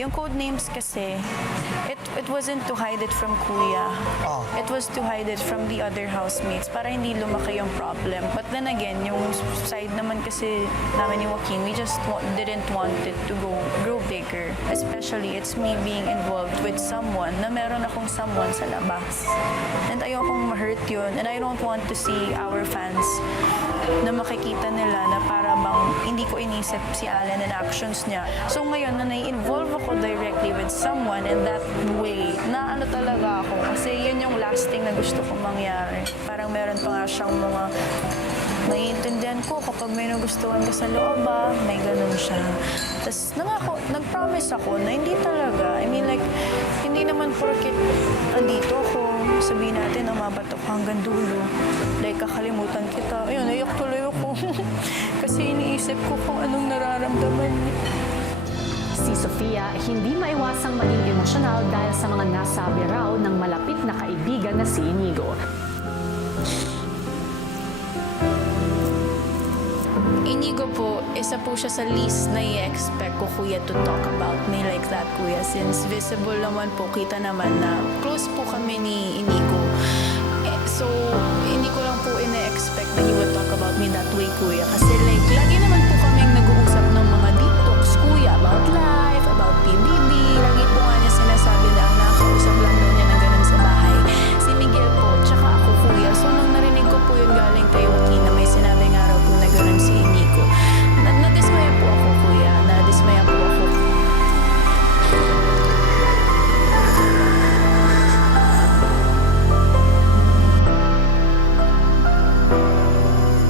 Yung code names kasi, it wasn't to hide it from Kuya. Oh. It was to hide it from the other housemates para hindi lumaki yung problem. But then again, yung side naman kasi namin ni Joaquin, we just didn't want it to grow bigger. Especially, it's me being involved with someone na meron akong someone sa labas. And ayokong ma-hurt yun. And I don't want to see our fans na makikita nila na para bang hindi ko inisip si Allen and actions niya. So ngayon, na nai-involve ako directly with someone in that way, na ano talaga ako. Kasi yun yung last thing na gusto kong mangyari. Parang meron pa nga siyang mga naiintindihan ko kapag may nagustuhan ka sa loob may ganun siya. Tapos nag-promise ako na hindi talaga. I mean like, hindi naman porket andito ako, sabihin natin na mabatok hanggang dulo. Like, kakalimutan kita. Ayun, naiyak tuloy ako. Kasi iniisip ko kung anong nararamdaman niya. Si Sofia hindi maiwasang maging emosyonal dahil sa mga nasabi raw ng malapit na kaibigan na si Inigo. Inigo po, isa po siya sa least na i-expect ko Kuya to talk about me like that, Kuya. Since visible naman po, kita naman na close po kami ni Inigo. So, hindi ko lang po ina-expect na he would talk about me that way, Kuya. Kasi like, lagi naman